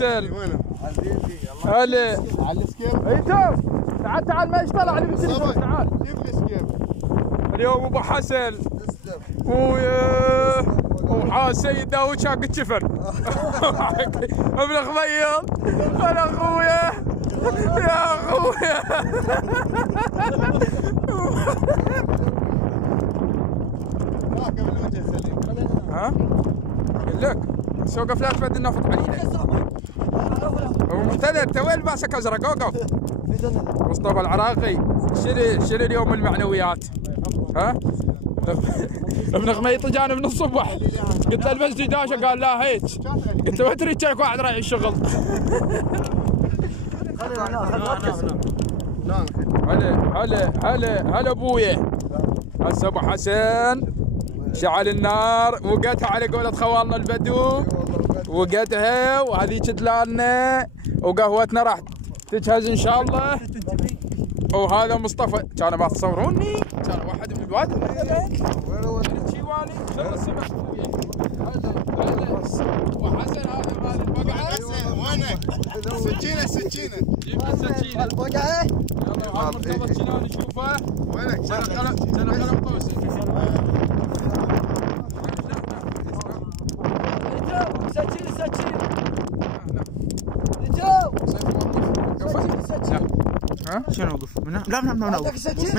حسن. وينه؟ هلا على السكيب. اي تعال تعال ما يطلع لي بالتليفون تعال. جيب لي سكيب. اليوم ابو حسن وحا سيد داوود شاق الشفر. ابن خميل انا اخويا يا اخويا. ها؟ قل لك سوق فلاش بد النفط علينا. ومبتدأ انت وين باسك ازرق؟ اوقف. مصطفى العراقي شنو اليوم المعنويات؟ ها؟ ابن خميط جاني من الصبح قلت له المسجد داشه قال لا هيك قلت له ما تريد شيك واحد رايح الشغل. هلا ابويا. هسه ابو حسن شعل النار وقتها على قولة خوالنا البدو وقتها وهذيك دلالنا وقهوتنا راح تجهز ان شاء الله. وهذا مصطفى كانوا ما تصوروني كان واحد من الواد شيواني شغل السمح هذا وحسن هذا مال البقعه. وينك؟ سكينه جيب السكينه البقعه. يلا وهذا مرتبط شنو نشوفه. وينك؟ سنه قلم قوس. سكين ها شنو وقف؟ لا عندك سكين؟